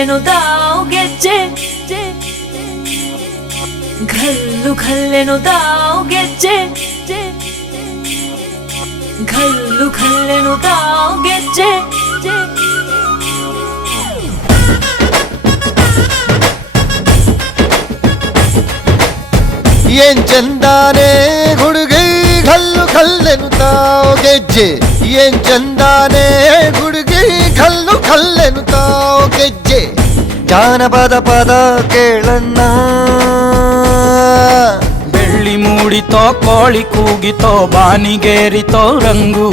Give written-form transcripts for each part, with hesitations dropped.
ಘಲ್ಲೆನುತಾವ್ ಗೆಜ್ಜೆ ಘಲ್ಲು ಘಲ್ಲೆನುತಾವ್ ಗೆಜ್ಜೆ ಘಲ್ಲು ಘಲ್ಲೆನುತಾವ್ ಗೆಜ್ಜೆ ಏನ್ ಚಂದಾನೆ ಹುಡುಗಿ ಘಲ್ಲು ಘಲ್ಲೆನುತಾವ್ ಗೆಜ್ಜೆ ಏನ್ ಚಂದಾನೆ ಹುಡುಗಿ ಘಲ್ಲು ಘಲ್ಲೆನುತಾವ್ ಗೆಜ್ಜೆ ಜಾನಪದ ಪದ ಕೇಳಣ್ಣ ಬೆಳ್ಳಿ ಮೂಡಿತೋ ಕೋಳಿ ಕೂಗಿತೋ ಬಾನಿಗೇರಿತೋ ರಂಗು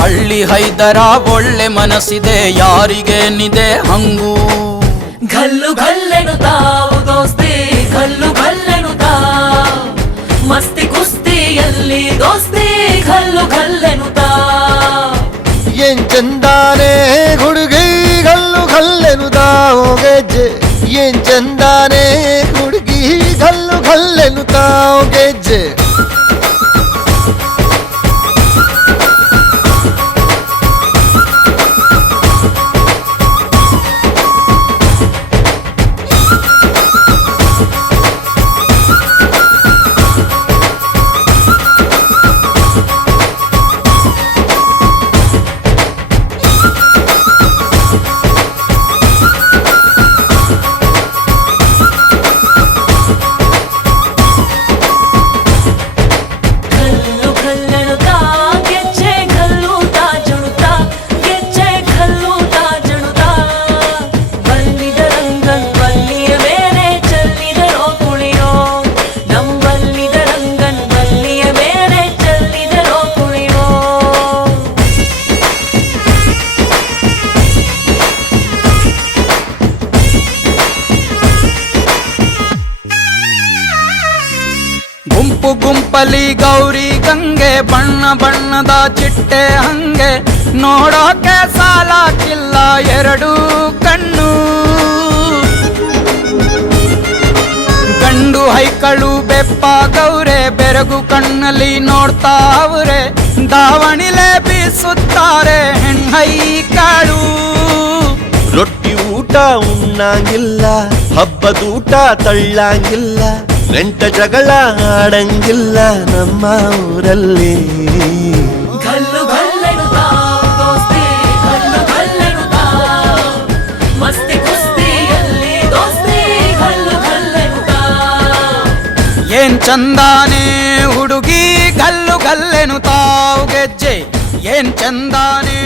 ಹಳ್ಳಿ ಹೈದರ ಒಳ್ಳೆ ಮನಸ್ಸಿದೆ ಯಾರಿಗೇನಿದೆ ಹಂಗು ಘಲ್ಲು ಘಲ್ಲೆನುತಾವ್ ದೋಸ್ತಿ ಘಲ್ಲು ಘಲ್ಲೆನುತಾವ್ ಮಸ್ತಿ ಕುಸ್ತಿಯಲ್ಲಿ ದೋಸ್ತಿ ಘಲ್ಲು ಘಲ್ಲೆನುತಾವ್ ಏನ್ ಚಂದಾನೆ ಹುಡುಗಿ ಘಲ್ಲು ಘಲ್ಲೆನುತಾವ್ ಗೆಜ್ಜೆ ಏನ್ ಚಂದಾನೆ ಹುಡುಗಿ ಘಲ್ಲು ಘಲ್ಲೆನುತಾವ್ ಗೆಜ್ಜೆ ಗುಂಪು ಗುಂಪಲಿ ಗೌರಿ ಗಂಗೆ ಬಣ್ಣ ಬಣ್ಣದ ಚಿಟ್ಟೆ ಹಂಗೆ ನೋಡೋಕೆ ಸಾಲಾಕಿಲ್ಲ ಎರಡು ಕಣ್ಣು ಗಂಡು ಹೈಕಳು ಬೆಪ್ಪ ಗೌರೆ ಬೆರಗು ಕಣ್ಣಲ್ಲಿ ನೋಡ್ತಾವ್ರೆ ದಾವಣಿಲೆ ಬೀಸುತ್ತಾರೆ ಹೆಣ್ಣೈಕಾಳು ರೊಟ್ಟಿ ಊಟ ಉಣ್ಣಂಗಿಲ್ಲ ಹಬ್ಬದೂಟ ತಳ್ಳಂಗಿಲ್ಲ ನೆಂಟ ಜಗಳ ಆಡಂಗಿಲ್ಲ ನಮ್ಮ ಊರಲ್ಲಿ ಘಲ್ಲು ಘಲ್ಲೆನುತಾವ್ ದೋಸ್ತಿ ಘಲ್ಲು ಘಲ್ಲೆನುತಾವ್ ಮಸ್ತಿ ಕುಸ್ತಿಯಲ್ಲಿ ದೋಸ್ತಿ ಘಲ್ಲು ಘಲ್ಲೆನುತಾವ್ ಏನ್ ಚಂದಾನೆ ಹುಡುಗಿ ಘಲ್ಲು ಘಲ್ಲೆನುತಾವ್ ಗೆಜ್ಜೆ ಏನ್ ಚಂದಾನೆ